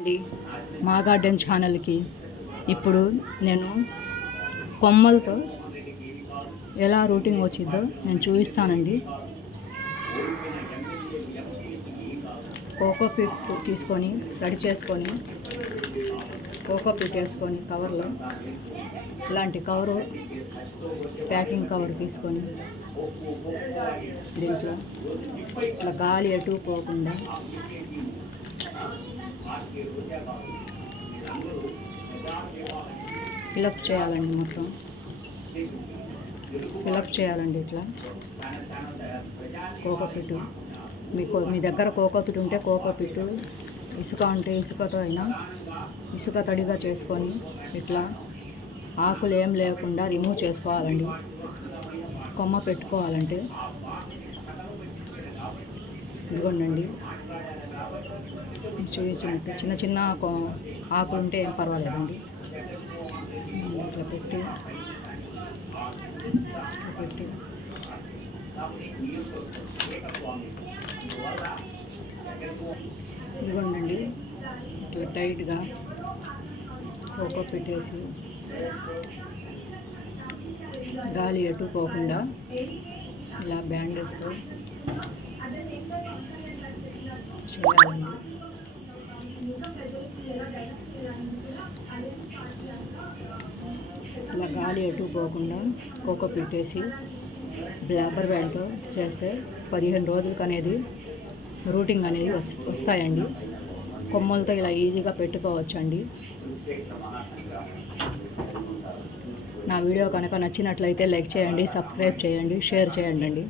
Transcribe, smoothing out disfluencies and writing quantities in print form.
అండి మా గార్డెన్ ఛానల్కి ఇప్పుడు నేను కొమ్మలతో ఎలా రూటింగ్ వచ్చిందో నేను చూపిస్తానండి. కోకో పీట్ తీసుకొని రెడీ చేసుకొని కోకో పీట్ వేసుకొని కవర్లో ఇలాంటి కవరు ప్యాకింగ్ కవర్ తీసుకొని దీంట్లో ఇట్లా గాలి ఎటు పోకుండా ఫిలప్ చేయాలండి. మొత్తం ఫిలప్ చేయాలండి. ఇట్లా కోకోపిట్టు మీ దగ్గర కోకోపిట్టు ఉంటే కోకోపిట్టు, ఇసుక ఉంటే ఇసుకతో అయినా ఇసుక తడిగా చేసుకొని ఇట్లా ఆకులు ఏం లేకుండా రిమూవ్ చేసుకోవాలండి. కొమ్మ పెట్టుకోవాలంటే ఇదిగోండి చూపించినట్టు చిన్న చిన్న ఆకులు ఉంటే ఏం పర్వాలేదండి. ఇట్లా పెట్టి ఇదిగోండి ఇట్లా టైట్గా కోకో పెట్టేసి గాలి ఎటు పోకుండా ఇలా బ్యాండేజ్తో చేయాలండి. ఇలా గాలి ఎటు పోకుండా కోకో పెట్టేసి రబ్బర్ బ్యాండ్తో చేస్తే 15 రోజులకు అనేది రూటింగ్ అనేది వస్తాయండి. కొమ్మలతో ఇలా ఈజీగా పెట్టుకోవచ్చండి. నా వీడియో కనుక నచ్చినట్లయితే లైక్ చేయండి, సబ్స్క్రైబ్ చేయండి, షేర్ చేయండి.